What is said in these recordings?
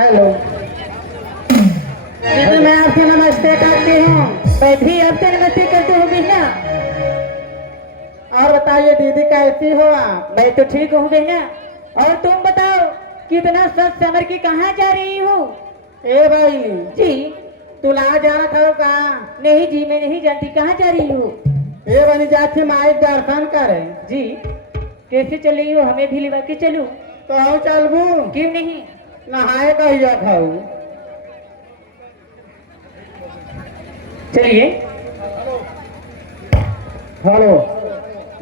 Hello दीदी, मैं आपसे नमस्ते करती हूँ। मैं भी आपसे नमस्ते करती हूँ भैया। और बताइए दीदी, कैसी हो आप? मैं तो ठीक हूँ भैया। और तुम बताओ, कितना सच समर की कहाँ जा रही हो? ए भाई जी, तू ला जाना था कहाँ? नहीं जी, मैं नहीं जानती, कहाँ जा रही हो? ए बनी जाती माई दर्शन करे जी। कैसे चल रही हो? हमें भी लेवा के चलो। तो आओ चलबू, क्यों नहीं? नहाए कहिया खाऊ। चलिए। हेलो,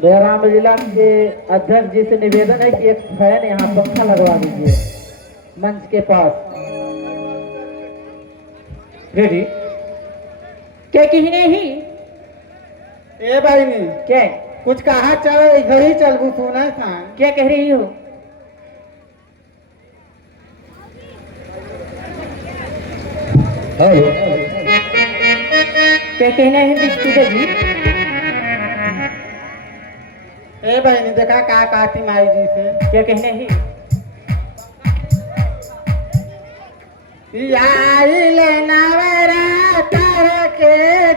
जयराम जिला के अध्यक्ष जी से निवेदन है कि एक फैन यहाँ पंखा लगवा दीजिए मंच के पास। रेडी? क्या कहने ही? ए भाई ने क्या कुछ कहा? चल इधर ही चलबू, सुना था। क्या कह रही हो? हेलो, क्या कहना है जी? ए बहनी देखा का कहती माई जी से क्या कहने ही आइले नवरात्र के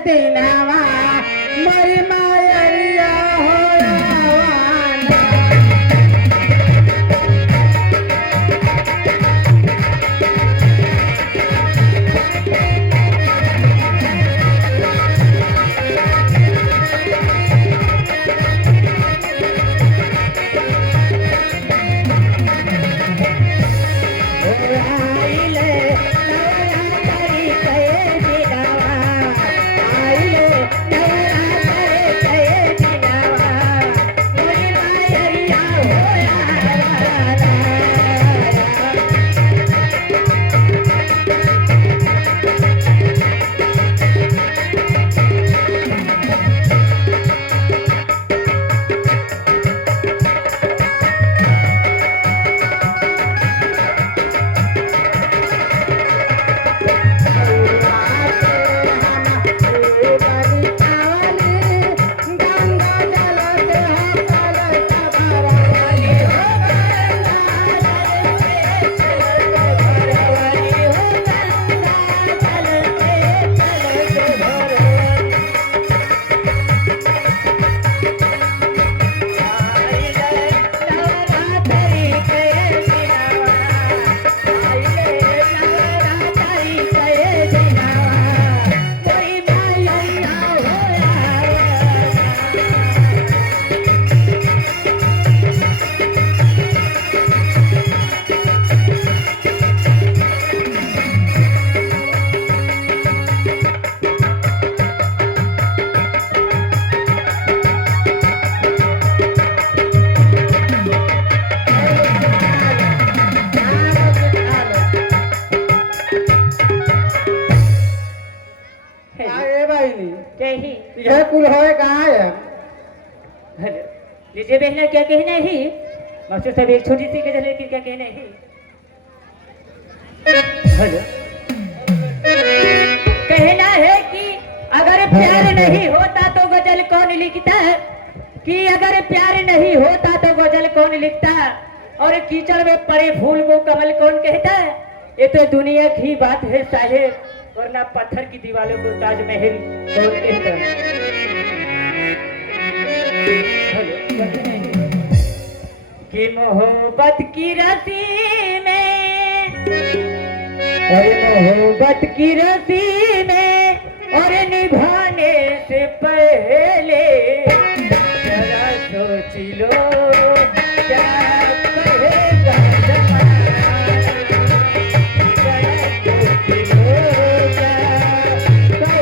दिनवा मोरी मायरिया होयावाना यह कुल है कहाँ है लीजिए बहना क्या कहना ही मास्टर साहब एक छोटी सी गजल है कि क्या कहना ही हेलो कहना है कि अगर प्यार नहीं होता तो गजल कौन लिखता कि अगर प्यार नहीं होता तो गजल कौन लिखता और कीचड़ में पड़े फूल को कमल कौन कहता ये तो दुनिया की बात है साहेब वरना पत्थर की दीवारों को ताजमहल कौन कहता कि मोहब्बत की रस्सी में और मोहब्बत की रस्सी में और निभाने से पहले जरा सोच लो क्या कहेगा जमाना जरा सोच लो क्या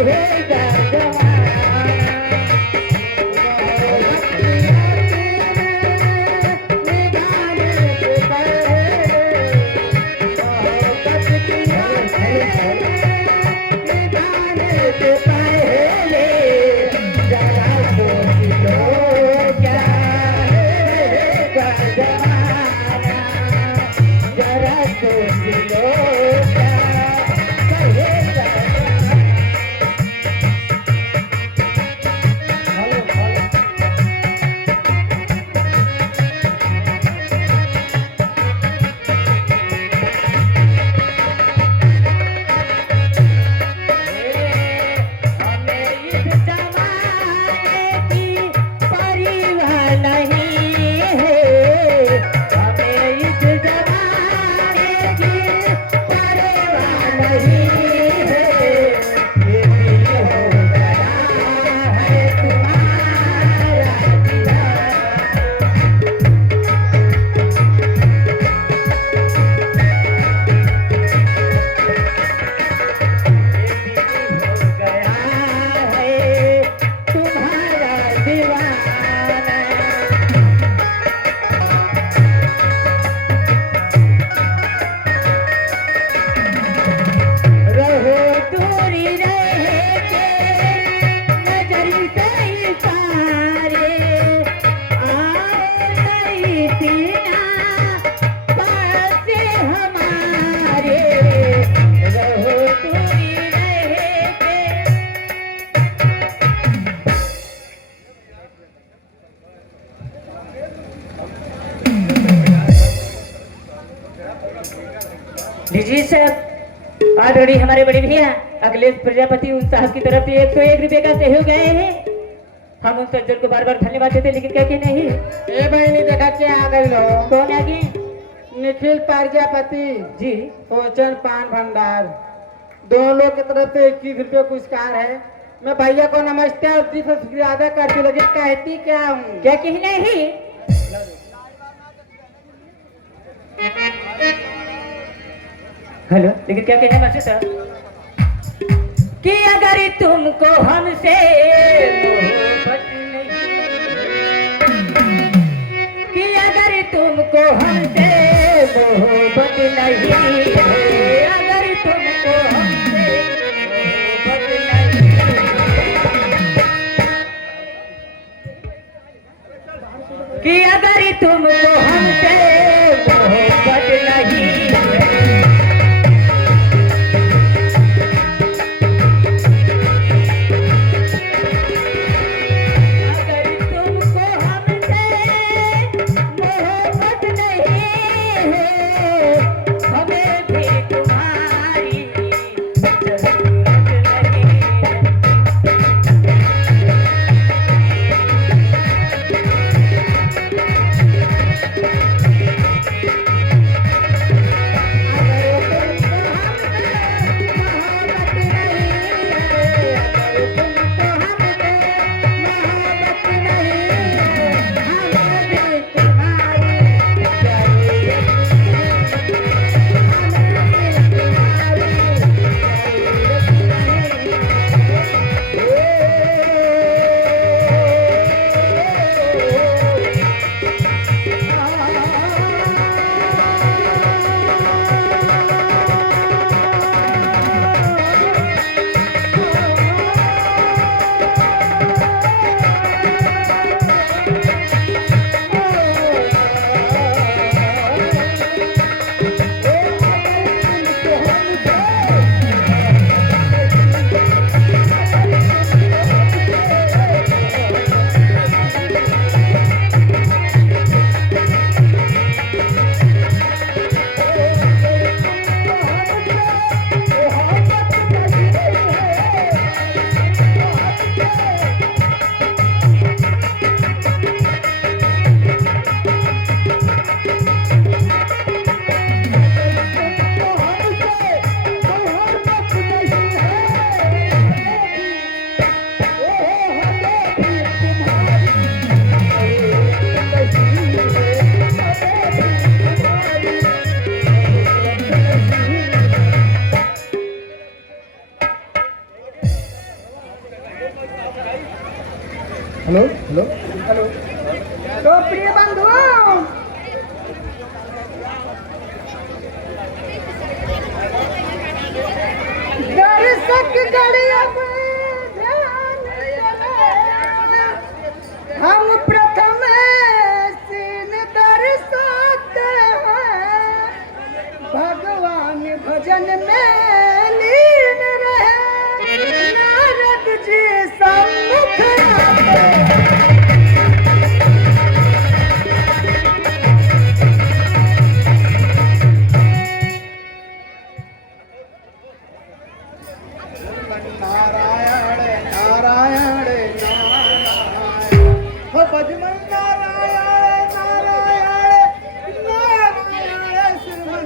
कहेगा जमाना लीजिए साहब, ऑलरेडी हमारे बड़े भैया अखिलेश प्रजापति उन साहब की तरफ से 101 रुपए का सहयोग गए हैं। हम उन सज्जन को बार बार धन्यवाद देते, लेकिन क्या कहते नहीं। ए बहनी देखा क्या आ गई लो। कौन आ गए? निखिल प्रजापति जी पोचन पान भंडार, दोनों लोग की तरफ से 21 रुपये पुरस्कार है। मैं भैया को नमस्ते और जी से शुक्रिया अदा करती, लेकिन कहती क्या हूँ। क्या कहना है? हेलो, लेकिन क्या कहना है मास्टर साहब? कि अगर तुमको हमसे मोहब्बत नहीं, कि अगर तुमको हमसे मोहब्बत नहीं है, अगर तुमको हमसे मोहब्बत नहीं, कि अगर तुमको हमसे मोहब्बत नहीं है, हेलो हेलो हेलो। तो प्रिय बंधु, दर्शक गड़िया हम प्रथम सीन दर्शाते हैं, भगवान भजन में लीन रहे, नारद जी सम्मुख आते। नारायण नारायण नारायण, हो भजमन नारायण नारायण नारायण श्रीमन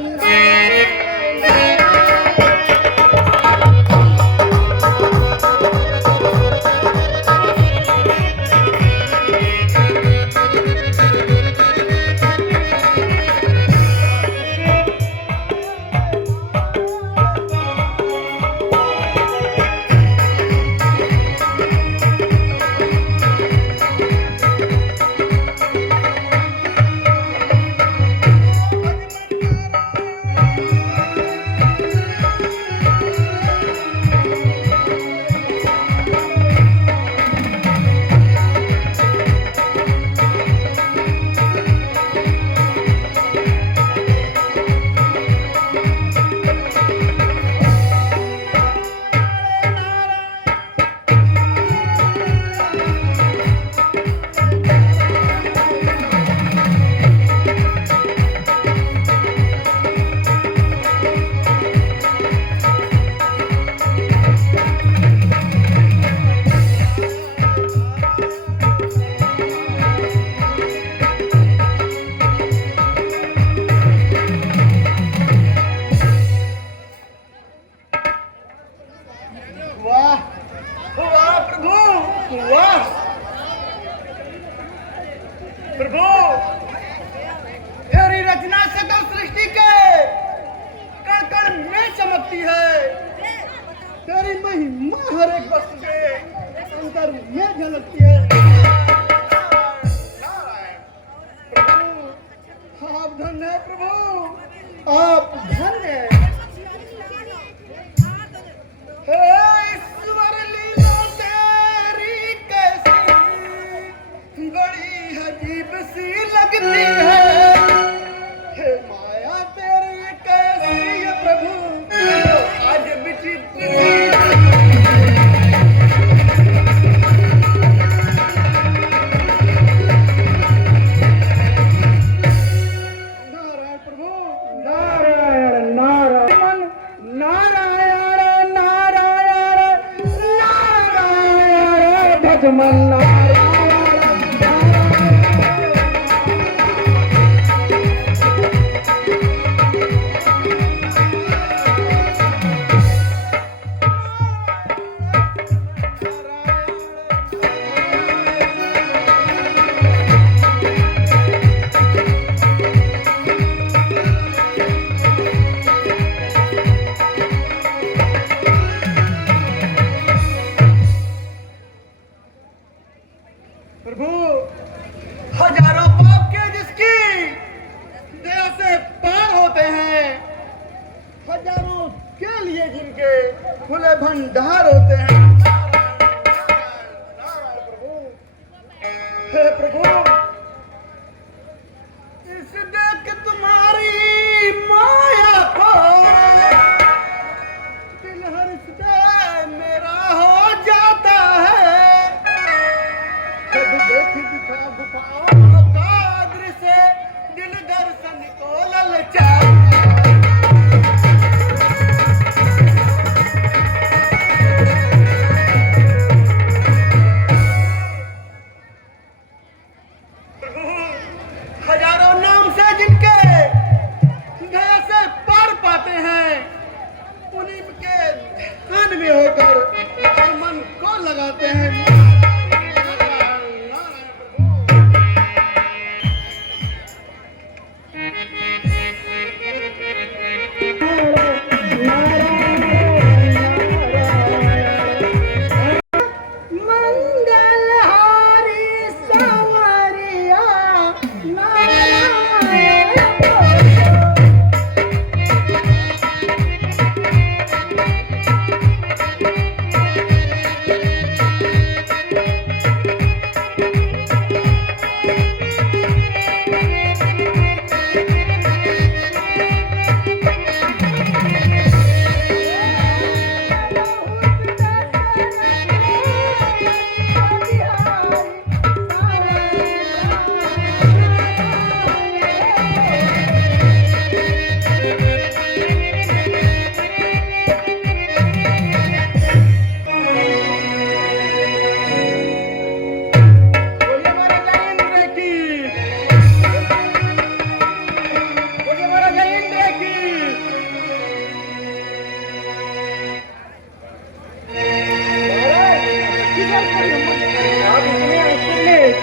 प्रभु, तेरी रचना से तो सृष्टि के कण कण में चमकती है। तेरी महिमा हर एक वस्तु के अंदर में झलकती है। प्रभु, आप धन्य है। प्रभु, आप धन्य है। ईश्वर लीला तेरी कैसी बड़ी अजीब सी लगती है। हे माया तेरी कैसी है प्रभु, आज विचित्र प्रभु, हजारों पाप के जिसकी दया से पार होते हैं, हजारों के लिए जिनके खुले भंडार होते हैं। प्रभु, हे प्रभु, इस देख तुम्हारी माया को दिल हर्षदय मेरा हो जाता है। देख दिखा गुफाओं का दृश्य दिल दर्शन को ललचाता है। प्रभु, हजारों नाम से जिनके दया से पार पाते हैं, उन्हीं के ध्यान में होकर और मन को लगाते हैं।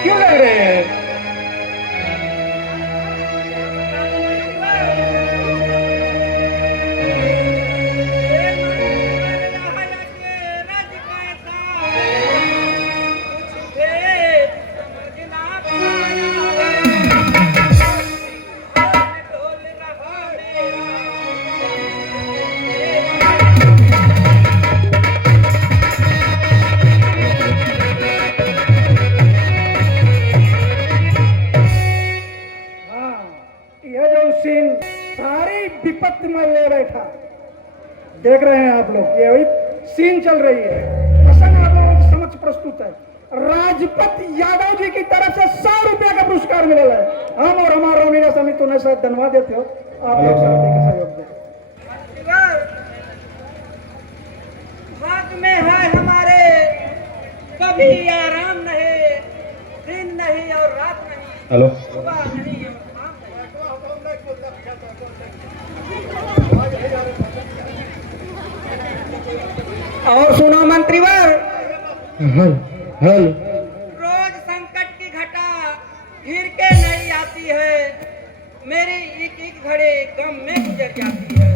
क्यों लग रहे हैं? विपत्ति में ले बैठा देख रहे हैं आप लोग, ये वही सीन चल रही है। प्रसंग आप लोगों के समक्ष प्रस्तुत है। राजपत यादव जी की तरफ से 100 रुपया का पुरस्कार मिला है। हम और हमारा मीडिया समिति उन्हें शायद धन्यवाद देते हो। आप लोग समिति का सहयोग दें। भाग में है हमारे कभी आराम नहीं, दिन नहीं और रात नहीं। हेलो, सुबह नहीं और शाम नहीं। और सुनो मंत्रीवर, हल रोज संकट की घटा घिर के जाती है, मेरी एक एक घड़ी गम में गुजर जाती है।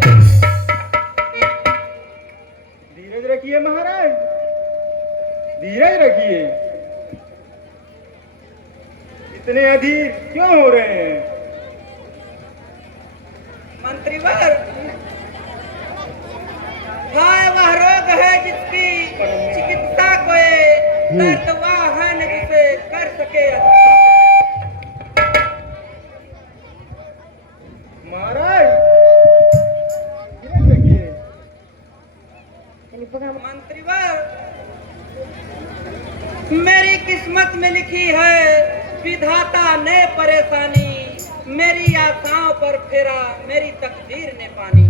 धीरज रखिए महाराज, धीरज रखिए। इतने अधीर क्यों हो रहे हैं? मंत्रीवर, हाँ वह रोग है जिसकी चिकित्सा कोई दर्दवाहन जिसे कर सके। महाराज धीरज रखिए। मंत्रीवर, मेरी किस्मत में लिखी है विधाता ने परेशानी, मेरी आशाओं पर फेरा मेरी तकदीर ने पानी।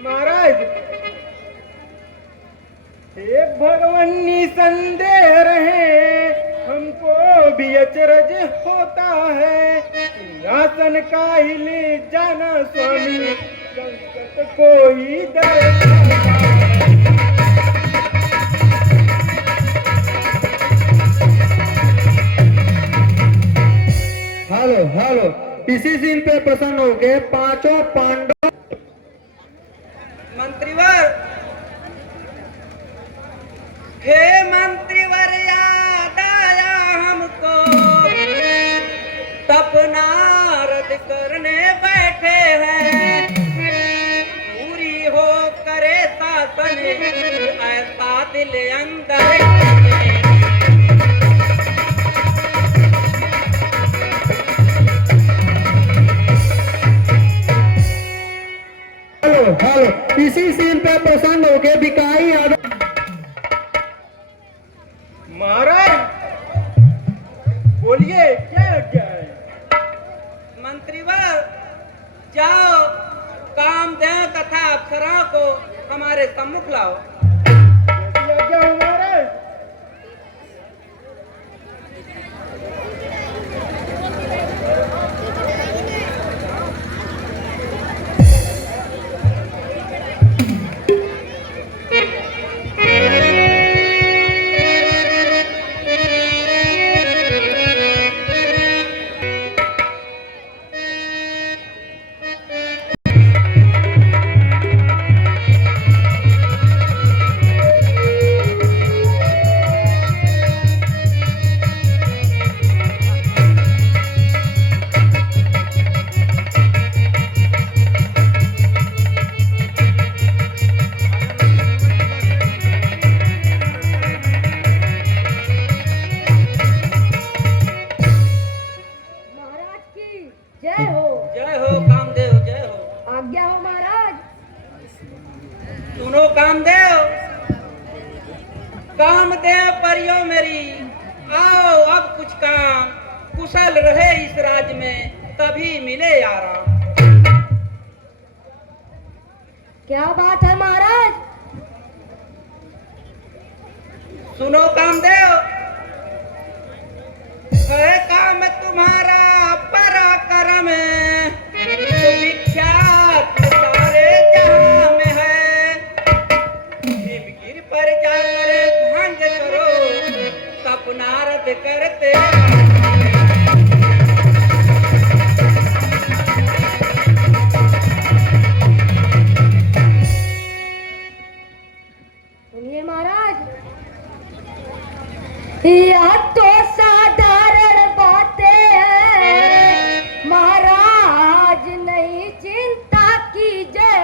महाराज हे भगवान संदेह रहे, हमको भी अचरज होता है। सिंहासन का ही ले जाना स्वामी, संकट कोई दर। हेलो हेलो, इसी सीन पे प्रसन्न हो गए पांचों पांडव। मंत्रीवर, हे मंत्रीवर, याद आया हमको, सपना रद्द करने बैठे हैं। पूरी हो करे शासन, ऐसा दिल अंदर। हेलो, इसी सीन पे प्रसन्न हो गए बिकाई यादव। महाराज बोलिए क्या क्या है? मंत्रीवर, जाओ कामदेव तथा अप्सराओं को हमारे सम्मुख लाओ। जैसी आज्ञा हो महाराज। जय हो कामदेव, जय हो। आज्ञा हो महाराज। सुनो कामदेव, कामदेव परियो मेरी, आओ अब कुछ काम कुशल रहे इस राज में, तभी मिले आराम। क्या बात है महाराज? सुनो कामदेव, है काम तुम्हारा पराक्रम, विख्यात सारे जहां में है। हिमगिर पर जाकर भंग करो, सपना रद्द करते। सुनिए महाराज, यह तो साधारण बातें हैं महाराज, नहीं चिंता कीजिए,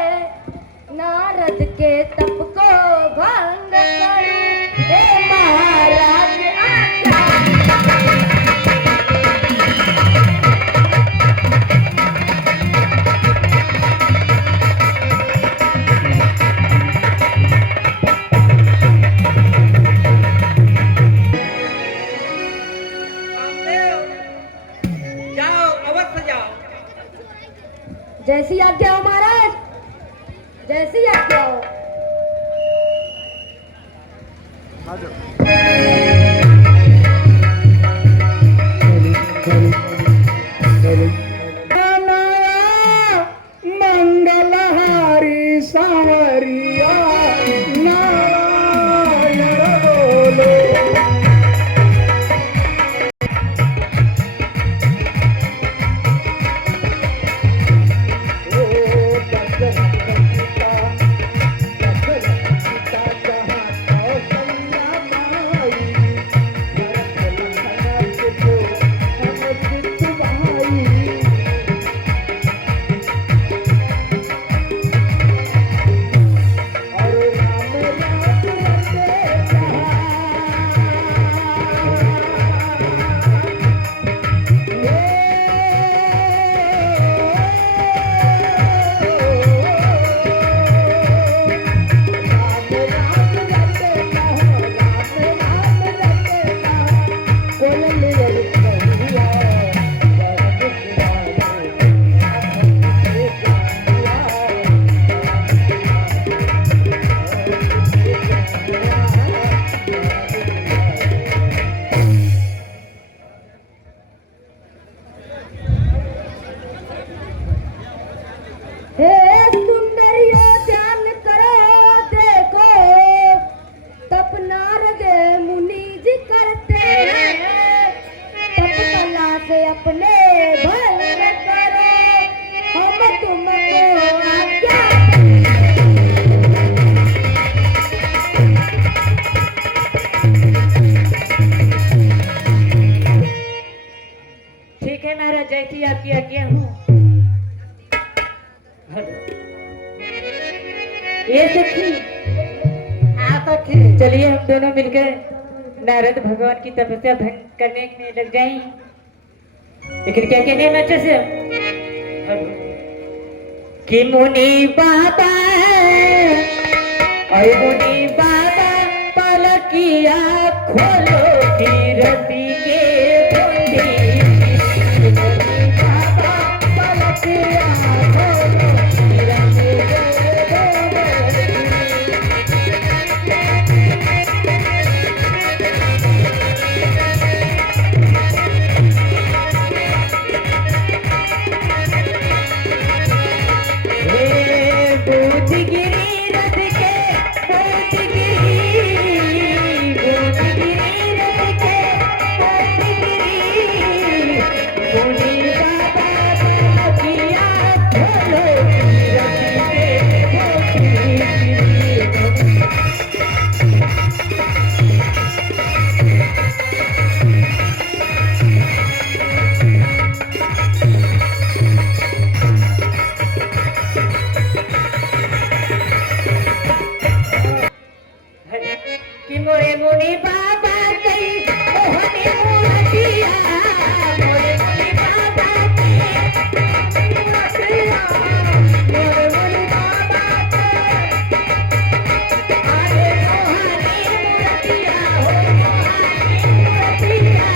नारद के तप को भंग करूं। हे महाराज आज्ञा। जैसी आज्ञा हो महाराज, जैसी आज्ञा हो। मंगलहारी सांवरिया नारायण बोलो। की रखी हूँ। ये सखी, हाँ सखी। चलिए हम दोनों मिलकर नारद भगवान की तपस्या भंग करने में लग जाएं। लेकिन क्या कहने हैं अच्छे से कि मुनि बाबा अरे मुनि बाबा पलकिया खोलो की रति के धुंधी। मुनि बाबा पलकिया खोलो की रति के धुंधी। कि मोरे मुनि बाबा कई मोहनी मूर्तिया, मोरे मुनि बाबा कई मूर्तिया, मोरे मुनि बाबा अरे मोहनी मूर्तिया हो मोहनी मूर्तिया।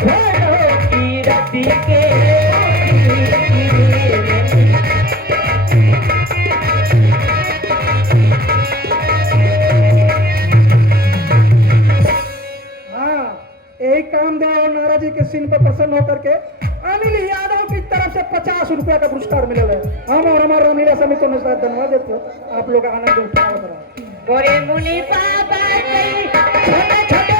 खोलो की रति के कामदेव और नाराज जी के सीन पर प्रसन्न होकर के अनिल यादव की तरफ से 50 रुपया का पुरस्कार मिले है। हम और हमारा रामलीला समिति को धन्यवाद देते हो। आप लोग आनंद उठाओ जरा। गोरे मुनि बाबा कई छोटे छोटे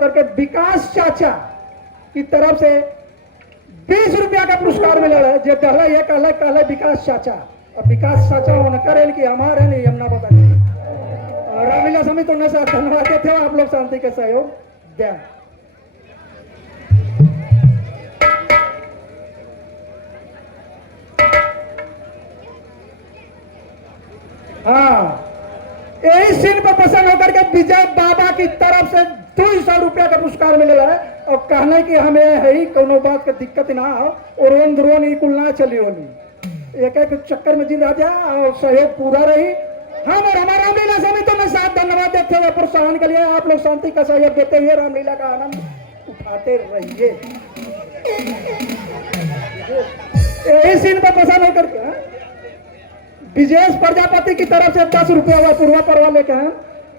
करके विकास चाचा की तरफ से 20 रुपया का पुरस्कार मिला है। जो कहला ये कहला विकास चाचा, अब विकास चाचा होने करें कि हमारे नहीं हमना पता नहीं। रामलीला समिति उन्हें से धन्यवाद देते हो। आप लोग शांति के सहयोग दें। हाँ, यही सीन पर पसंद होकर के विजय बाबा की तरफ से 200 रुपया का पुरस्कार मिलेगा है। और कहना कि हमें है ही कोनो बात का दिक्कत ना हो और रोन ही कुल ना चली होनी, एक एक चक्कर में जिंदा जा और सहयोग पूरा रही। हम और हमारा रामलीला समिति में साथ धन्यवाद देते हुए प्रोत्साहन के लिए आप लोग शांति का सहयोग देते हुए रामलीला का आनंद उठाते रहिए। यही सीन पर पसंद होकर के विजेश प्रजापति की तरफ से 10 रुपया हुआ पूर्वा परवा लेके हैं।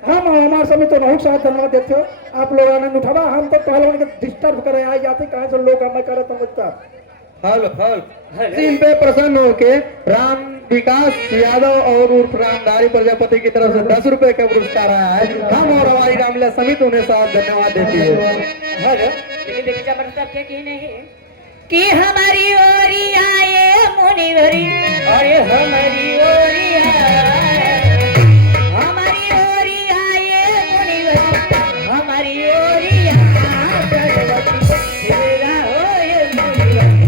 हम हमारे समिति को बहुत सारा धन्यवाद देते हो। आप लोग आनंद उठावा। हम तो पहलवान के डिस्टर्ब करे आई जाते कहाँ से लोग हमें करे तो बच्चा हल सीन पे प्रसन्न होके राम विकास यादव और उर्फ रामधारी प्रजापति की तरफ से 10 रुपए का पुरस्कार आया है। हम और हमारी रामलीला समिति उन्हें साथ धन्यवाद देती है। लेकिन देखिए जबरदस्त क्या की नहीं कि हमारी ओरी आए मुनिवरी और हमारी ओरी हमारी ओरी आए मुनिवरी हमारी ओरी तेरा हो ये मुनिवरी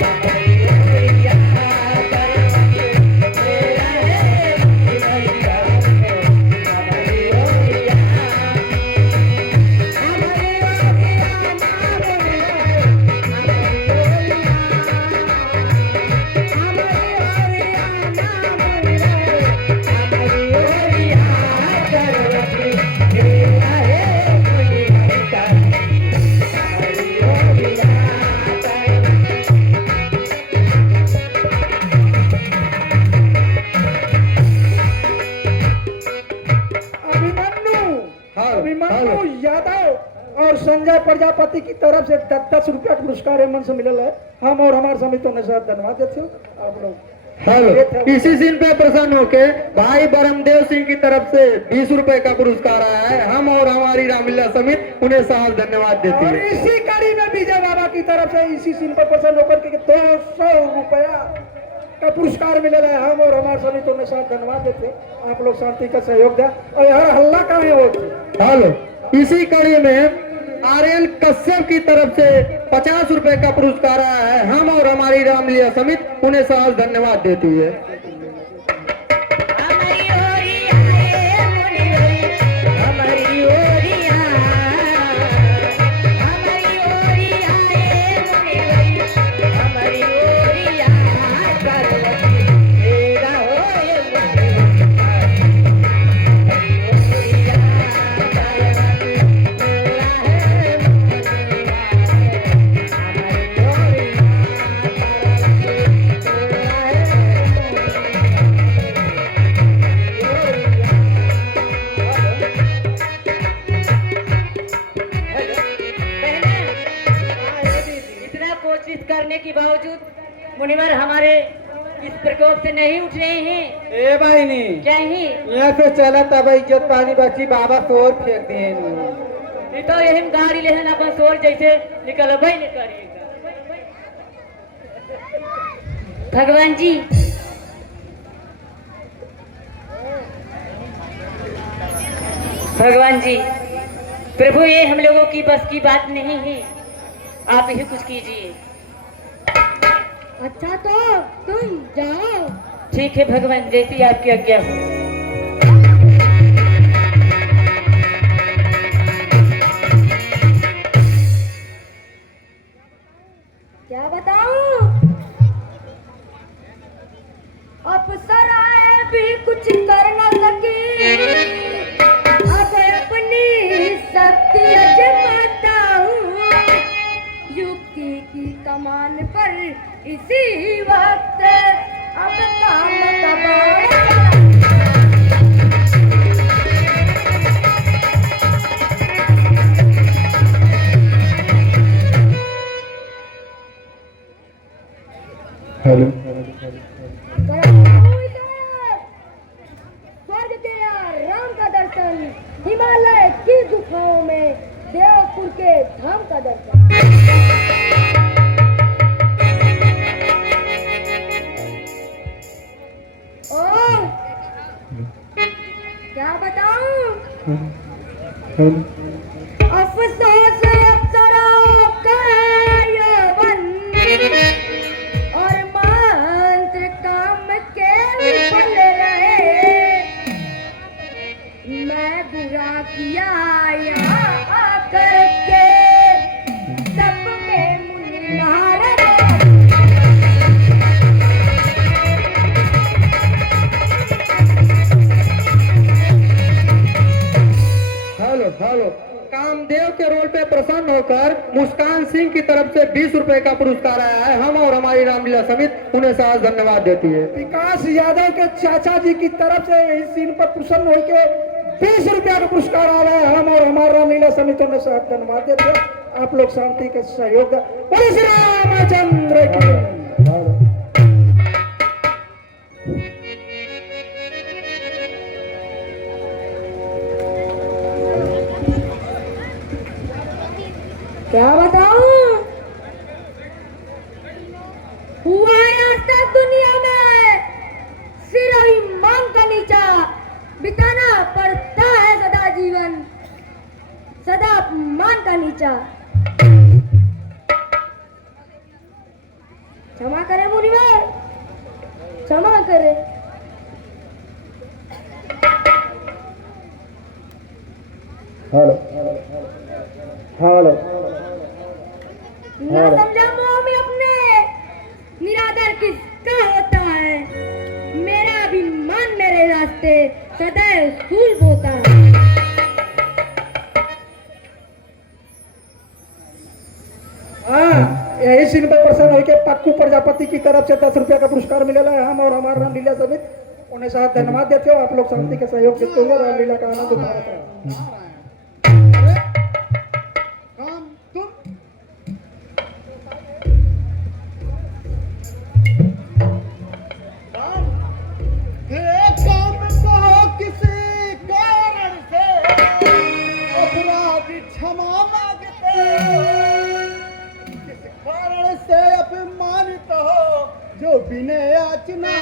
हमारी ओरी तेरा है मुनिवरी हमारी ओरी हमारी संजय प्रजापति की तरफ से 10 रुपया का पुरस्कार मन से मिलल है। हम और हमारे समिति ने साथ धन्यवाद देते हो आप लोग। हेलो, इसी सीन पे प्रसन्न होके भाई बरमदेव सिंह की तरफ से 20 रुपए का पुरस्कार आया है। हम और हमारी रामलीला समिति उन्हें साथ धन्यवाद देती और है। इसी कड़ी में विजय बाबा की तरफ से इसी सीन पर प्रसन्न होकर के 200 रुपया का पुरस्कार मिले है। हम और हमारे समिति उन्हें साथ धन्यवाद देते हैं। आप लोग शांति का सहयोग दें और यार हल्ला का है वो। हेलो, इसी कड़ी में आर्यन कश्यप की तरफ से 50 रुपए का पुरस्कार आया है। हम और हमारी रामलीला समिति उन्हें साथ धन्यवाद देती है। हमारी ओरिया है मुनिवरी, हमारी ओरिया, हमारी ओरिया है मुनिवरी, हमारी ओरिया पार्वती तेरा होए मुनिवरी, हमारी ओरिया पार्वती तेरा है मुनिवरी, हमारी ओरिया पार्वती तेरा है इतना कोशिश करने के बावजूद मुनिवर हमारे इस प्रकोप से नहीं उठ रहे हैं। ए भाई नी क्या ही यहाँ से चला तब इज्जत पानी बची बाबा शोर फेंक दिए ये तो यही गाड़ी लेहन अपन शोर जैसे निकल नहीं करेगा। भगवान जी भगवान जी प्रभु, ये हम लोगों की बस की बात नहीं है, आप ही कुछ कीजिए। अच्छा तो तुम जाओ। ठीक है भगवान, जैसी आपकी आज्ञा हो। क्या बताऊं? अफसर आए भी कुछ कर न सके, अब अपनी शक्ति अजमाता हूँ। युक्ति की कमान पर इसी वक्त अब काम का बाड़ा हेलो, स्वर्ग के राम का दर्शन, हिमालय की गुफाओं में देवपुर के धाम का दर्शन। ओह, क्या बताऊं? अफसोस अप्सराओं का यौवन और मंत्र काम के विफल रहे। मैं बुरा किया यहाँ आकर के, सब में मुझे मारा। हेलो, हेलो, कामदेव के रोल पे प्रसन्न होकर मुस्कान सिंह की तरफ से 20 रुपए का पुरस्कार आया है। हम और हमारी रामलीला समिति उन्हें साथ धन्यवाद देती है। विकास यादव के चाचा जी की तरफ से इस सीन पर प्रसन्न होकर 20 रुपया का पुरस्कार आ रहा है। हम और हमारा रामलीला समिति ने साथ धन्यवाद देते हैं। आप लोग शांति के सहयोग दें। बोलो श्री रामचंद्र की। क्या बताऊं? हुआ है आज तक दुनिया में सिर और ईमान का नीचा, बिताना पड़ता है सदा जीवन, सदा अपमान का नीचा। क्षमा करे मुनिवर, क्षमा करे। हेलो, हेलो, ना समझा मोह में अपने, निरादर किसका होता है। मेरा अभिमान मेरे रास्ते सदैव सूल बोता है। हाँ, यही सीन पर प्रसन्न होकर पक्कू प्रजापति की तरफ से 10 रुपया का पुरस्कार मिलेगा है। हम और हमारा रामलीला समिति उन्हें साथ धन्यवाद देते हो। आप लोग शांति के सहयोग देते हुए रामलीला का आनंद उठा रहे हैं। बिने याचना।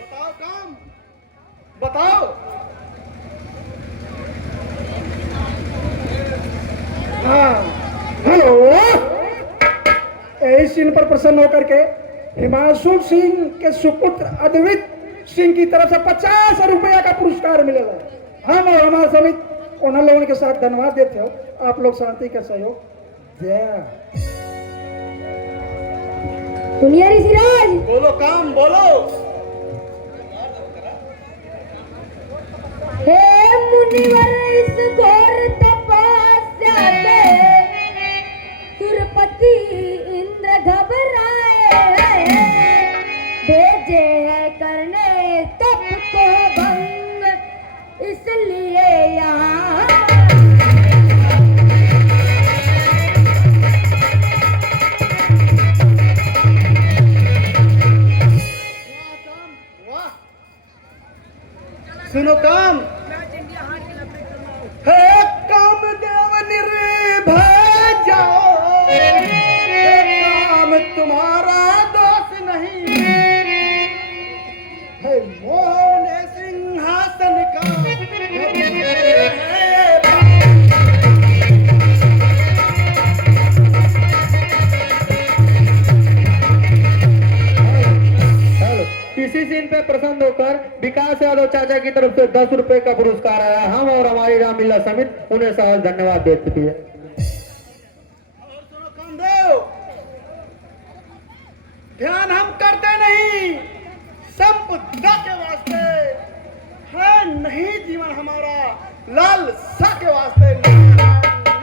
बताओ काम, बताओ। हाँ, हेलो। इस सीन पर प्रसन्न होकर के हिमांशु सिंह के सुपुत्र अद्वित सिंह की तरफ से 50 रुपया का पुरस्कार मिलेगा। हम और हमारा समिति उन लोगों के साथ धन्यवाद देते हो। आप लोग शांति का सहयोग जय। दुनिया ऋषिराज, बोलो काम, बोलो। हे मुनिवर, इस घोर तपस्या से सुरपति इंद्र घबराए, भेजे है करने तप को भंग, इसलिए यहाँ सुनो काम। हे काम देव निर्भय जाओ, काम तुम्हारा दोष नहीं है। मोह ने सिंहासन का इसी सीन पे प्रसन्न होकर विकास यादव चाचा की तरफ से 10 रुपए का पुरस्कार आया। हम और हमारी रामलीला समिति उन्हें सहज धन्यवाद देती है। और सुनो कामदेव, ध्यान हम करते नहीं, संपदा के वास्ते है, नहीं जीवन हमारा लाल सा के वास्ते।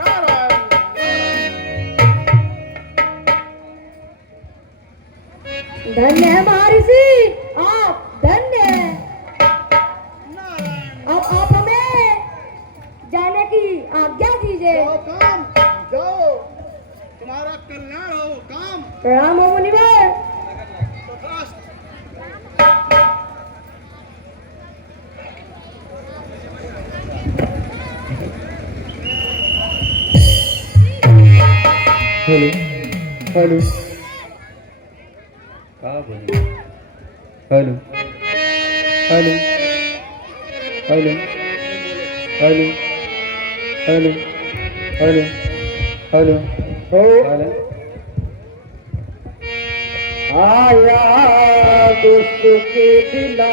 नारायण नारायण। धन्य है महर्षि, आप धन्य हैं। नारायण। अब आप हमें जाने की आज्ञा दीजिए। जाओ काम, जाओ, तुम्हारा कल्याण हो। काम प्रणाम हो मुनिवर। तथास्तु। Hello hello hello hello hello hello hello hello hello hello. आया दुष्ट दिला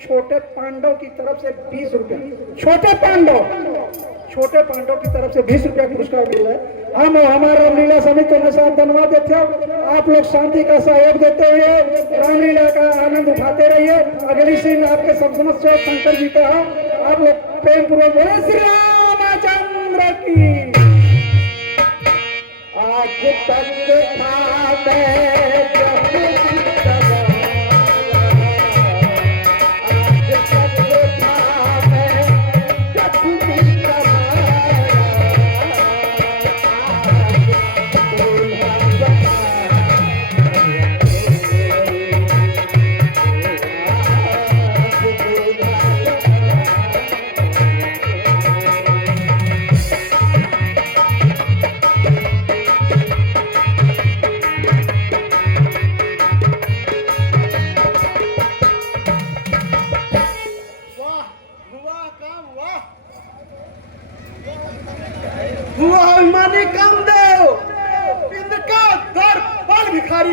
छोटे पांडव की तरफ से 20 रुपया, छोटे पांडव की तरफ से 20 रुपया पुरस्कार मिल रहा है। हम और हमारा रामलीला समिति के साथ धन्यवाद देते हो। आप लोग शांति का सहयोग देते हुए रामलीला का आनंद उठाते रहिए। अगली सीन आपके सब समस्या शंकर जी का हो। आप लोग प्रेम पूर्वक बोले श्री रामचंद्र की। आज तक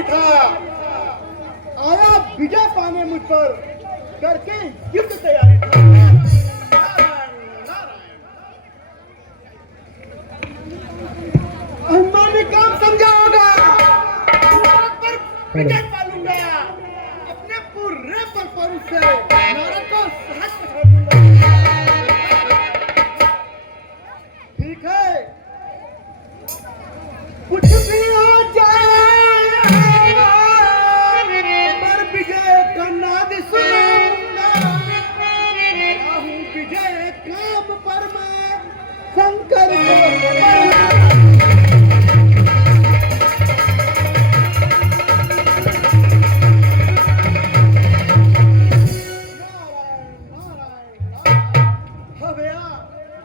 था पाने मुझ पर करके युद्ध तैयारी नारायण, नारायण। मैंने काम समझा होगा, पर विजय पालूंगा अपने पूरे पर से नारद को सहज पछाड़ दूंगा। ठीक है, कुछ भी हो जाए पर विजय का नाद सुनाऊंगा। राहु विजय काम पर मैं शंकर को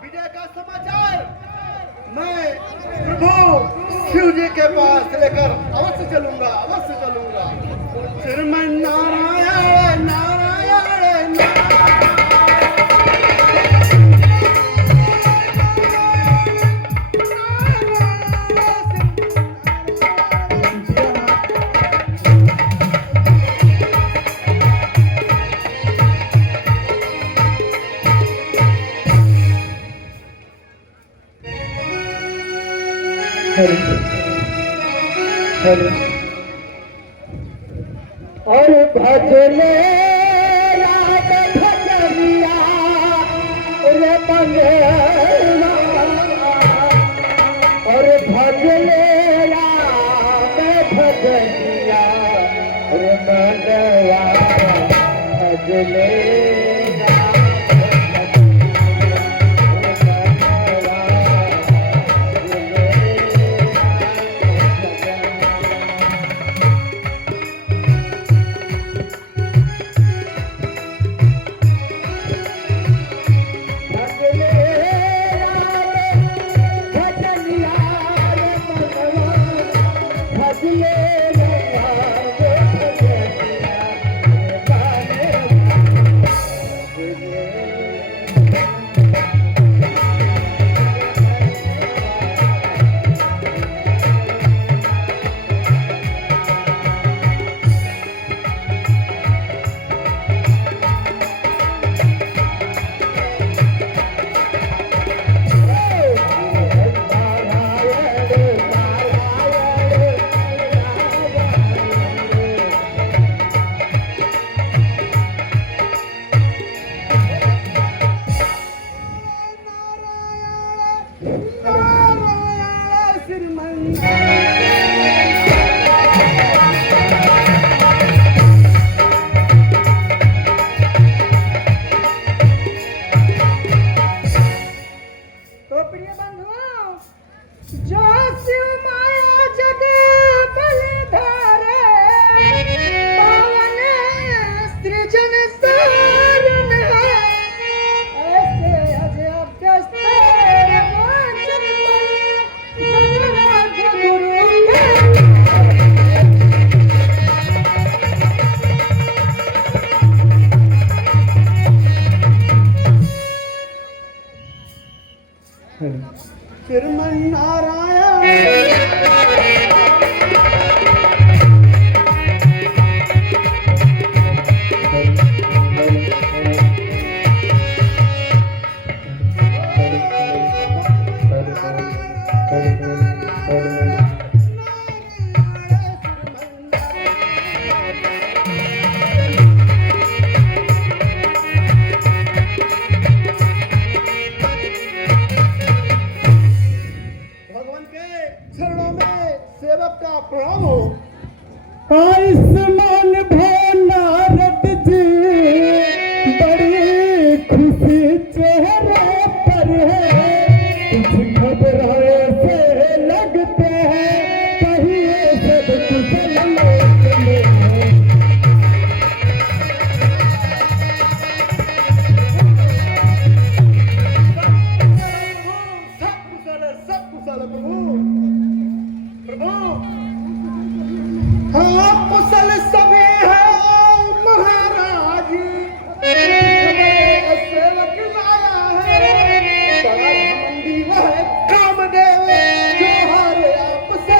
विजय का समाचार मैं प्रभु शिव जी के पास लेकर अवश्य चलूंगा, अवश्य चलूंगा। श्रीमन नारायण नारायण और भजले रात भजनिया रे मंगलवा, और भजले रात भजनिया रे मंगलवा, भजले श्रीमन नारायण आयुष्मान भोलारत जी बड़ी खुशी चेहरे पर है, कुछ घबराए से लगते हैं कहिए सब कुशल लोचने हैं। सब कुशल प्रभु प्रभु हाँ कुशल सभी है महाराज, सेवक लाया है बड़ा घमंडी वह कामदेव जो हर आपसे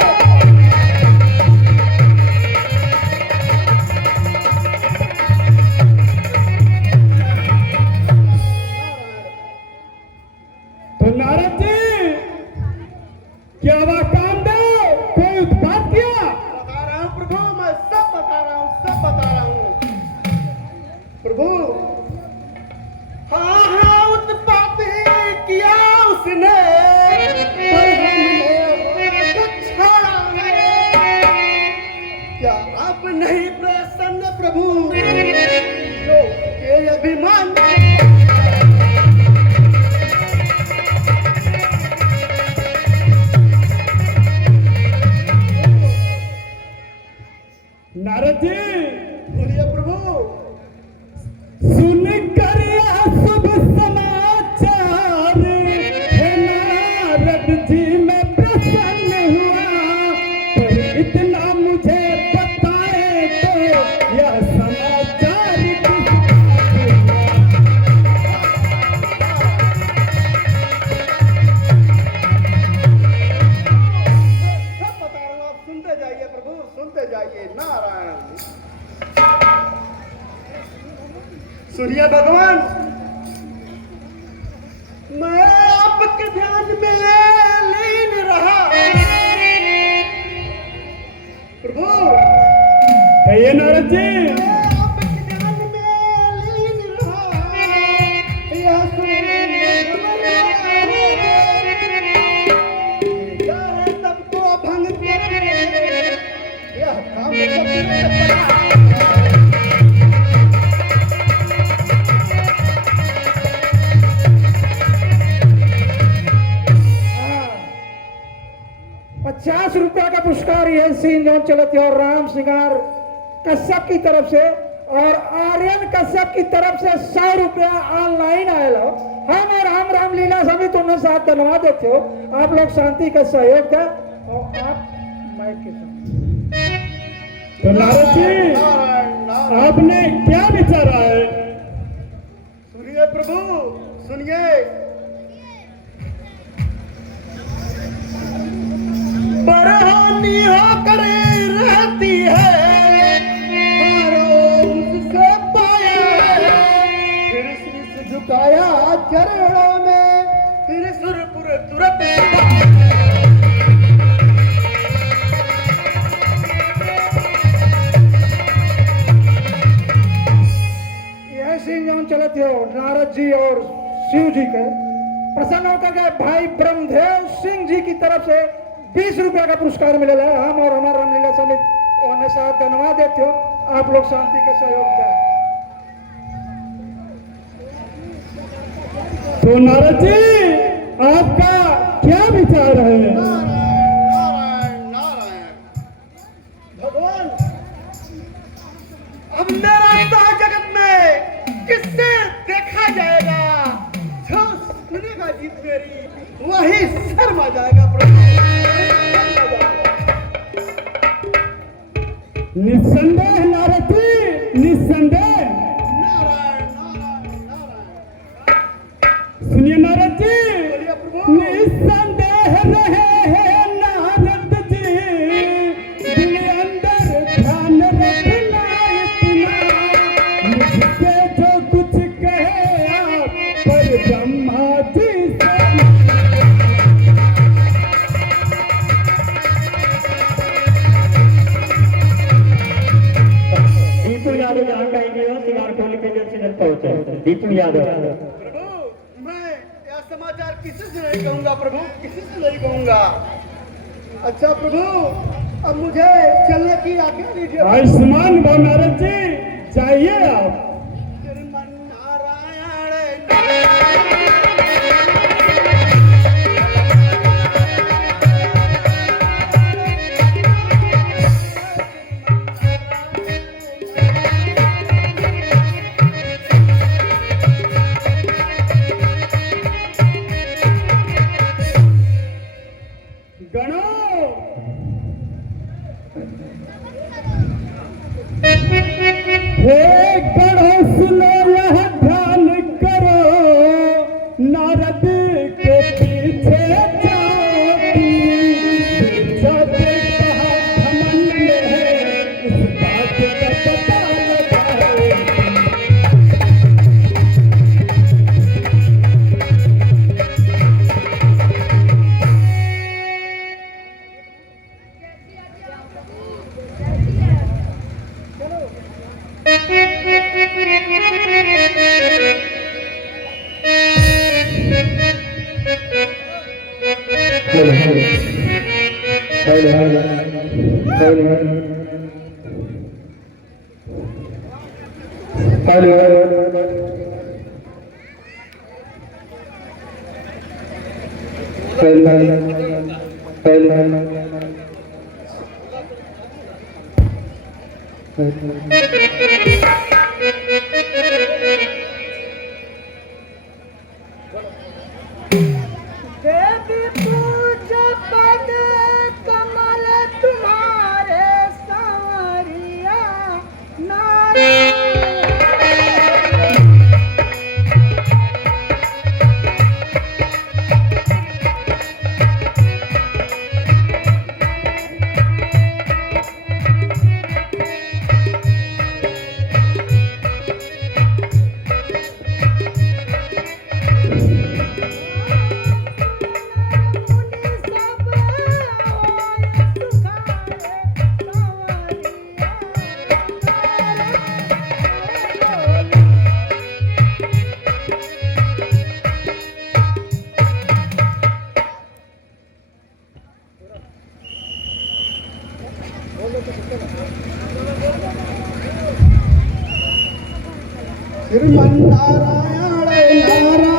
प्रभु जो के अभिमान नारद जी बोलिए प्रभु। सुन कर शुभ समाचार हे नारद जी मैं प्रसन्न हुआ, पर इतना मुझे बताए तो यह समाचार सब बता रहा हूँ, आप सुनते जाइए प्रभु, सुनते जाइए। नारायण सुनिए भगवान, मैं आपके ध्यान में लीन रहा प्रभु। कहिए नारद जी। मैं आपके ध्यान में लीन रहा, यह सुन सबको भंग कर यह काम ₹50 का पुरस्कार यह सीन जो चलते और राम सिंगार कश्यप की तरफ से और आर्यन कश्यप की तरफ से ₹100 ऑनलाइन आयल हो। हम और हम रामलीला समिति उन्हें साथ धन्यवाद देते हो। आप लोग शांति का सहयोग था और आप माइक के साथ। तो नारद जी आपने क्या विचारा है? सुनिए प्रभु सुनिए। बरहानी होकर रहती है, हारो उससे पाया है, फिर शीश झुकाया चरणों में, फिर सुरपुर तुरंत यह सीन जो चलते हो नारद जी और शिव जी के प्रसन्न होकर के भाई ब्रह्मदेव सिंह जी की तरफ से ₹20 का पुरस्कार मिलेगा। हम और हमारा रामलीला समिति उन्हें साथ धन्यवाद देते हो। आप लोग शांति का सहयोग दें। तो नारद जी आपका क्या विचार है? नारायण नारायण भगवान, अब मेरा जगत में किससे देखा जाएगा? जो सुनेगा जीत मेरी वही शर्मा जाएगा प्रभु। निस्संदेह नारद जी, निस्संदेह। नारायण नारायण नारायण। सुनिए नारद जी, बोलिए प्रभु। निस्संदेह रहे हैं नारद जी, दिल अंदर ध्यान रखना इतना, मुझसे जो कुछ कहे आप पर ब्रह्मा जी से दीपू यादव यहाँ का इंडिया सिंगार कोहली के जल से जल पहुंचे। दीपू यादव। प्रभु मैं यह समाचार किसी से नहीं कहूंगा प्रभु, किसी से नहीं कहूंगा। अच्छा प्रभु अब मुझे चलने की आज्ञा दीजिए। आयुष्मान भव नारद जी, जाइए आप। श्रीमन नारायण गणो हे गणो सुनो यह ध्यान करो, नारद के पीछे जाती, जाते कहा घमंड में है, इस बात का पता लगाओ। देवी पूजा पद कमल तुम्हारे सांवरिया नारायण। श्रीमन्नारायण नारायण।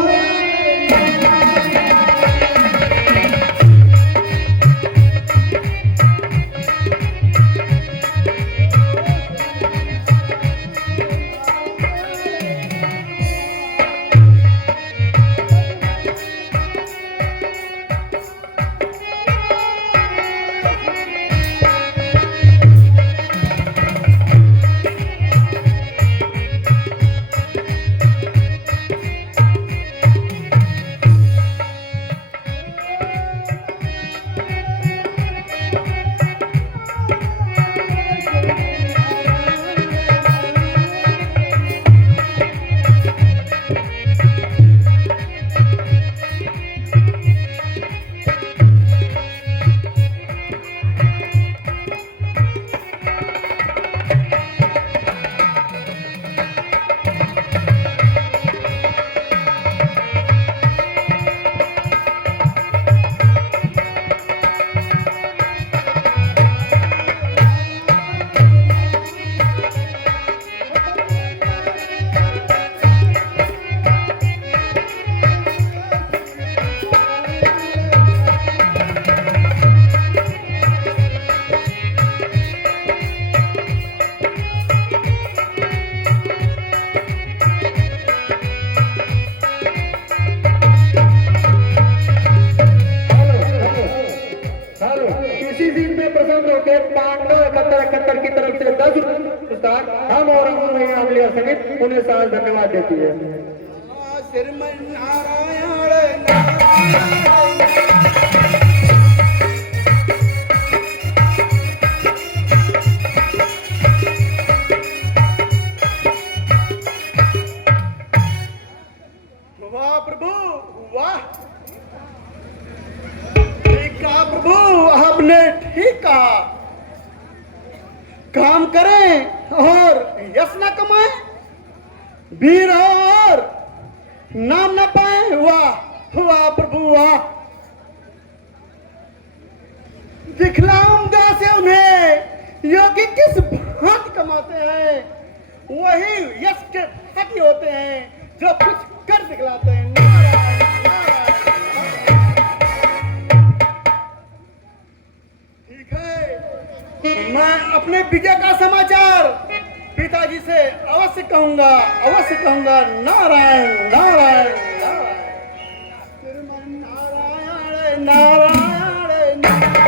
हम और अमलिया समेत उन्हें साथ धन्यवाद देती है। श्रीमन्नारायण नारायण। वाह प्रभु वाह, ठीक कहा प्रभु, आपने ठीक कहा। काम करें और यश न कमाएं, वीर और नाम न पाए। वाह वाह प्रभु वाह, दिखलाऊंगा से उन्हें योगी किस भांति कमाते हैं। वही यश के हकी होते हैं जो कुछ कर दिखलाते हैं। नारायण, नारायण। ठीक है, मैं अपने विजय का समाचार पिताजी से अवश्य कहूंगा, अवश्य कहूंगा। नारायण नारायण नारायण। श्रीमन्नारायण नारायण नारायण।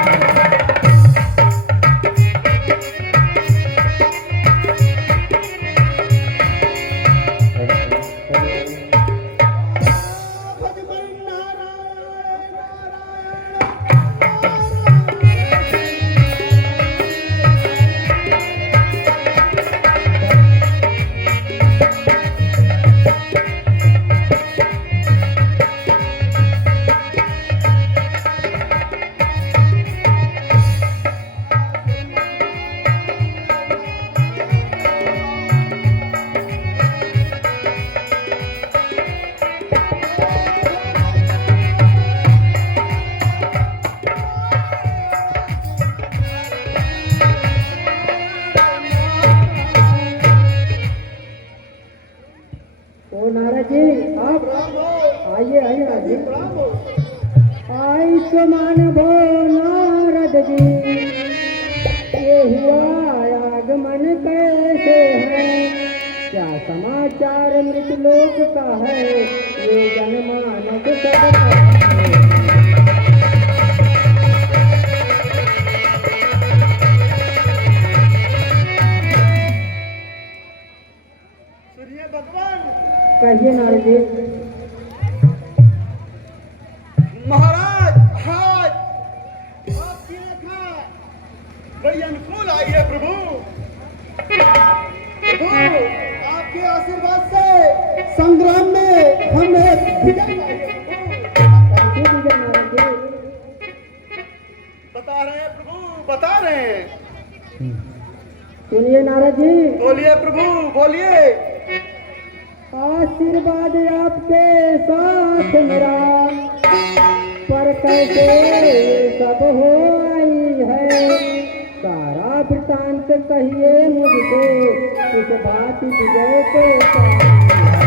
आयुष्मान भो नारद जी, ये हुआ आगमन कैसे है, क्या समाचार मृत लोक का है, ये जनमानस सब है। सुनिए भगवान। कहिए नारद जी। महाराज आज आपकी रेखा बड़ी अनुकूल आई है प्रभु। प्रभु आपके आशीर्वाद से संग्राम में हमें विजय पाई है कैसे विजय नारद जी? बता रहे हैं प्रभु, बता रहे हैं। सुनिए नारद जी, बोलिए प्रभु बोलिए। आशीर्वाद आपके साथ मेरा, पर कैसे सब हो आई है, सारा वृतांत कहिए मुझसे, किस बात विजय को पाई है।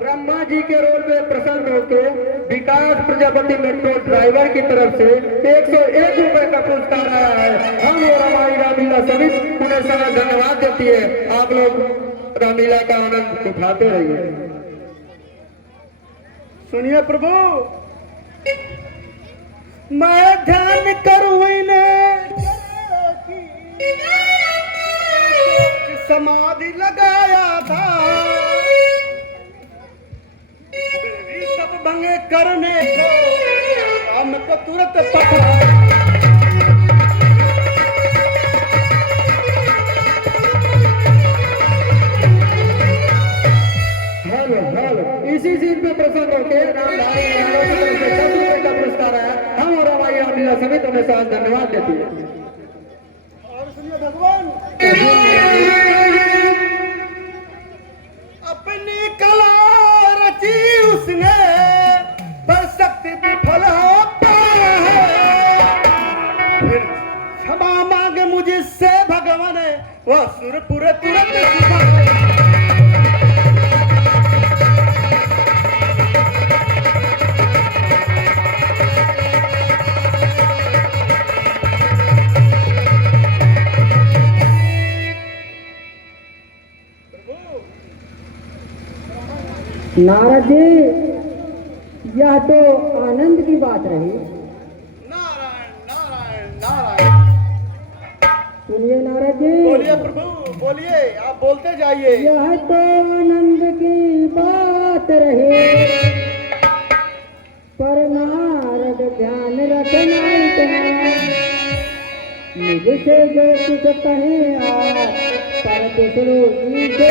ब्रह्मा जी के रोल में प्रसन्न होकर विकास प्रजापति मेट्रो ड्राइवर की तरफ से 101 रुपए का पुरस्कार आया है। हम और हमारी रामलीला सभी पुणे सारा धन्यवाद देती है। आप लोग रामलीला का आनंद उठाते रहिए। सुनिए प्रभु, मैं ध्यान करूं समाधि लगाया था, मेरी सब भंगे करने को हमको तुरंत पकड़ा। इसी चीज पे प्रसन्न होकर रामधारी यादव की तरफ से 10 रुपए का पुरस्कार आया। हम और हमारी रामलीला समिति हमेशा धन्यवाद देती है। और सुनिए भगवान, अपनी कला रची उसने, पर शक्ति विफल हो पाया है। फिर क्षमा मांगे मुझसे भगवान, वह सुरपुर तुरंत सिखा। नारद जी, यह तो आनंद की बात रही। नारायण नारायण नारायण। सुनिए नारद जी, बोलिए प्रभु बोलिए, आप बोलते जाइए। यह तो आनंद की बात रही, पर नारद ध्यान रखना इतना, मुझसे जो कुछ कहे आप, पर दूसरों की से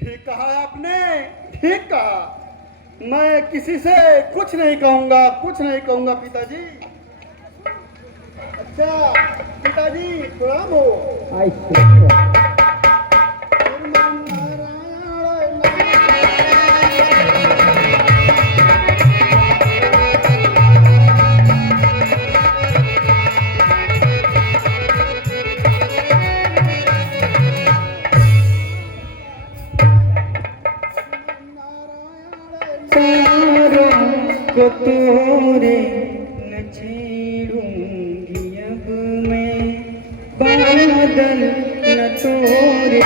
ठीक कहा आपने, ठीक कहा। मैं किसी से कुछ नहीं कहूंगा, कुछ नहीं कहूंगा पिताजी। अच्छा पिताजी प्रणाम हो। को तोरे न छेड़ूंगी अब मैं, बादल न तोरे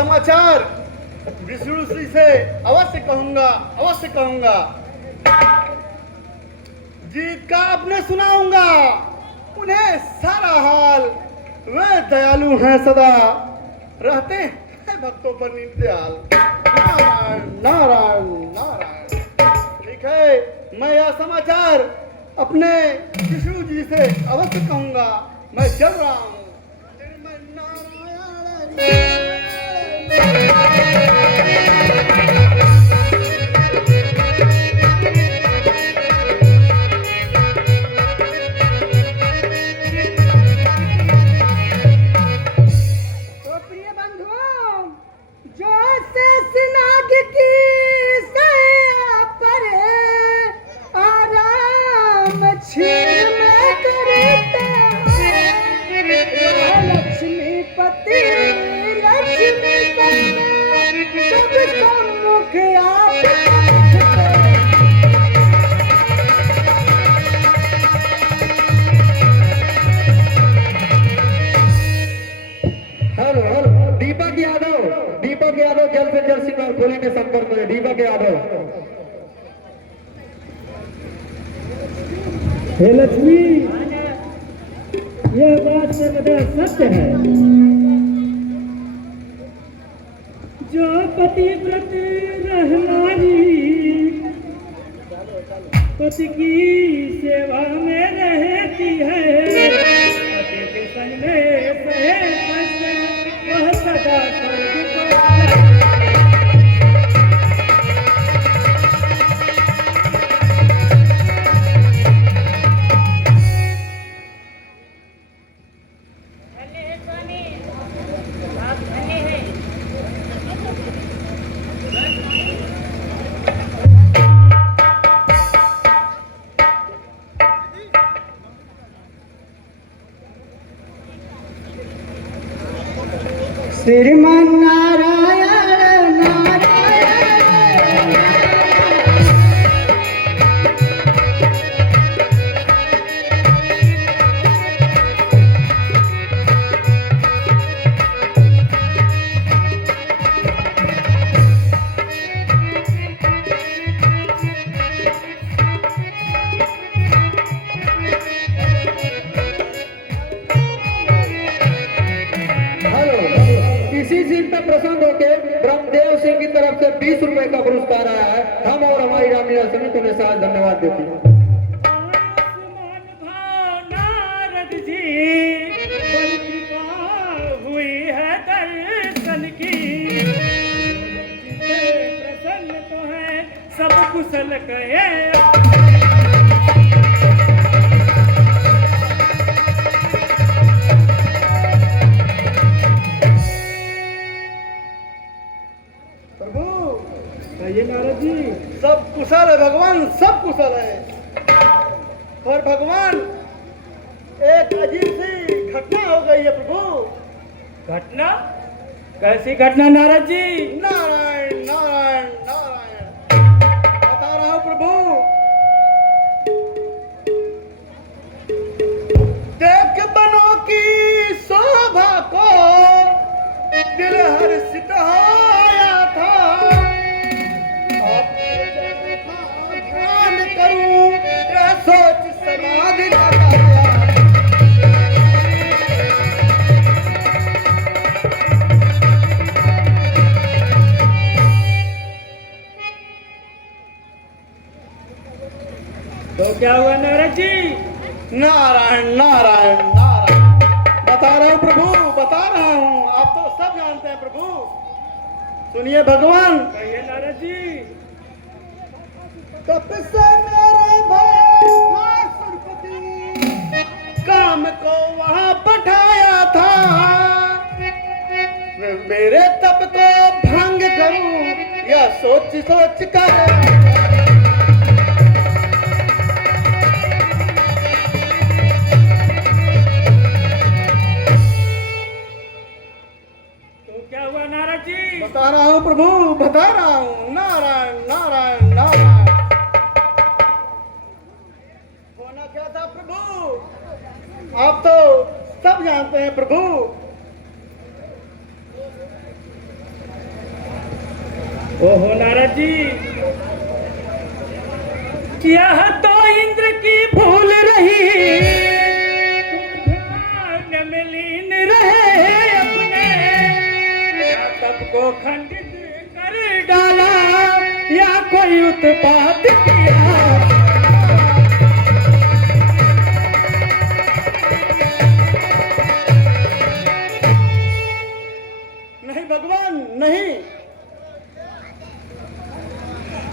समाचार विष्णु श्री से अवश्य कहूंगा। जीत का अपने सुनाऊंगा उन्हें सारा हाल। वे दयालु हैं सदा, रहते हैं भक्तों पर नित्याल। नारायण नारायण नारायण। ठीक है, मैं यह समाचार अपने विष्णु जी से अवश्य कहूंगा। मैं चल रहा हूँ। तो प्रिय बंधुओं, जो शेष नाग की सया पर आराम छीन में करते हैं, लक्ष्मीपति लक्ष्मी सब सम्मुख आप हेलो दीपक यादव जल्द से जल्द सिग्नल खोले में संपर्क करें। दीपक यादव। हे लक्ष्मी, यह बात सर्वदा सत्य है। जो पतिव्रत रहनारी पति की सेवा में रहती है, पति के संग में सहे कष्ट, वह सदा स्वर्ग को श्रीमान नारायण नारायण। इसी चीज पे प्रसन्न होकर ब्रह्मदेव सिंह की तरफ से 20 रुपए का पुरस्कार आया है। हम और हमारी रामलीला समिति उन्हें साथ धन्यवाद देती है। आयुष्मान भाव नारद जी, बड़ी कृपा हुई है दर्शन की। प्रसन्न तो है सब कुशल कहे। प्रभु कहिए नारद जी। सब कुशल है भगवान, सब कुशल है। पर भगवान एक अजीब सी घटना हो गई है प्रभु। घटना? कैसी घटना नारद जी? नारायण नारायण नारायण। बता रहा हूं प्रभु। देख बनों की शोभा को दिल हर्षित आया था। ध्यान करूं यह सोच समाधि लगाया। तो क्या हुआ नारद जी? नारायण नारायण नारायण। बता रहा हूं प्रभु, बता रहा हूं। आप तो सब जानते हैं प्रभु। सुनिए भगवान। कहिए नारद जी। तप से मेरे भाई सुरपति काम को वहां पठाया था। मेरे तप को भंग करूं या सोच सोच कर। बता रहा हूं प्रभु, बता रहा हूं। नारायण नारायण नारायण। होना क्या था प्रभु? आप तो सब जानते हैं प्रभु। यह तो इंद्र की भूल रही, ध्यान में लीन रहे अपने, या तब को खंडित कर डाला, या कोई उत्पात किया। नहीं भगवान नहीं,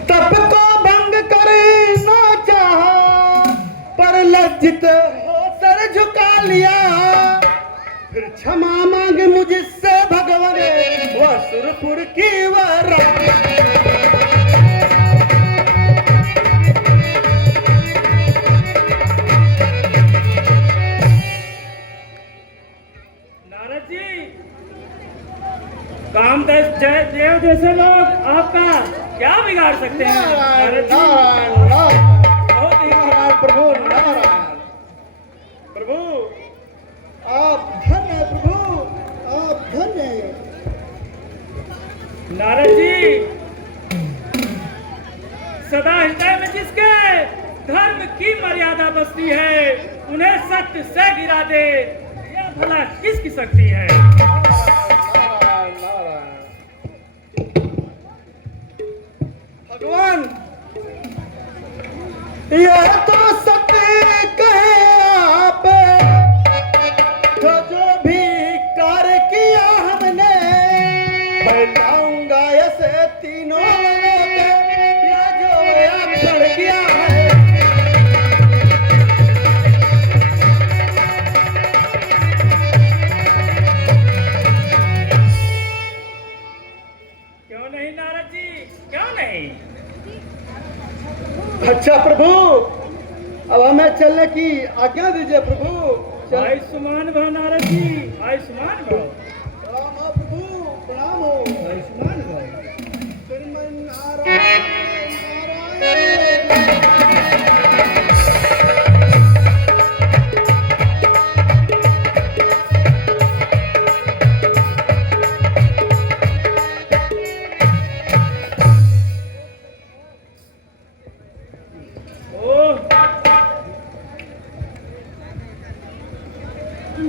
तप को भंग करे ना चाहा, पर लज्जित हो सर झुका लिया। फिर क्षमा मांग मुझसे भगवान, वह सुरपुर की वर। नारद जी, कामदेव देव जैसे लोग आपका क्या बिगाड़ सकते हैं? नारद जी, बहुत ही प्रभु नारायण, प्रभु आप धन्य, प्रभु आप धन्य। नारद जी, सदा हृदय में जिसके धर्म की मर्यादा बसती है, उन्हें सत्य से गिरा दे, यह भला किसकी शक्ति है? भगवान, यह तो सत्य कहे आप, जो भी कार्य किया हमने, मैं लाऊंगा ऐसे तीनों लोग, या जो आप कर गया है। क्यों नहीं नारद जी, क्यों नहीं? अच्छा प्रभु, अब हमें चलने की आज्ञा दीजिए प्रभु। आयुष्मान भव नारद जी, आयुष्मान भव। प्रणाम हो प्रभु, प्रणाम हो। आयुष्मान भव। श्रीमन नारायण नारायण।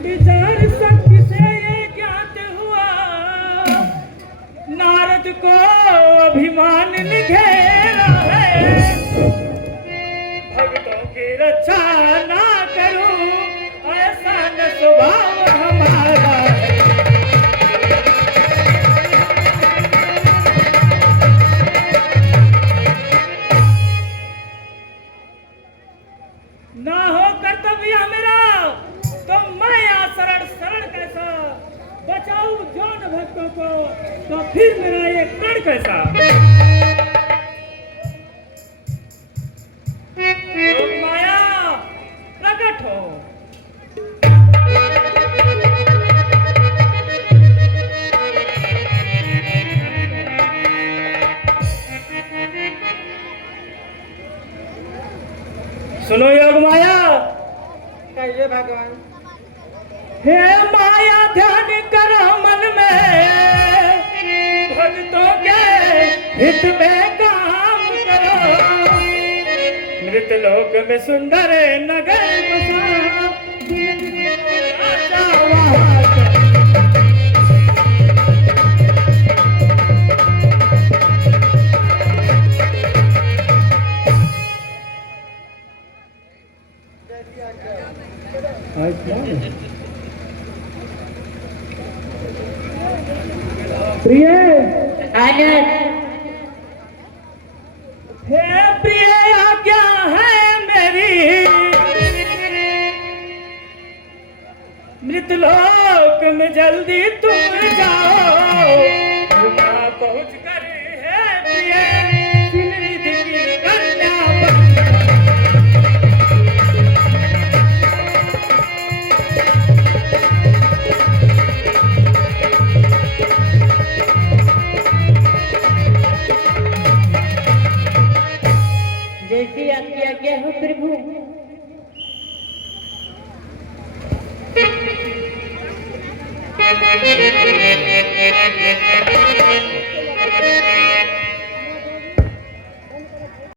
विचार शक्ति से ये ज्ञात हुआ, नारद को अभिमान निघेरा है, भक्तों की रक्षा ना करूं, ऐसा न स्वभाव हमारा है। ना हो कर्तव्य मेरा, तो मैं शरण शरण कैसा, बचाऊं जौन भक्तों को, तो फिर मेरा ये प्रण कैसा? योग माया प्रकट हो। सुनो योग माया, कहिए भगवान। हे माया ध्यान करो मन में, भक्तों के हित में काम करो, मृत लोक में सुंदर नगर बसा, आजा वहाँ से। प्रिय आनंद, हे प्रिय आज्ञा है मेरी, मृतलोक में जल्दी तुम जाओ, वहाँ पहुँच कर है प्रिय सिलनिधि की कन्या बन। जैसी आपकी आज्ञा हो प्रभु।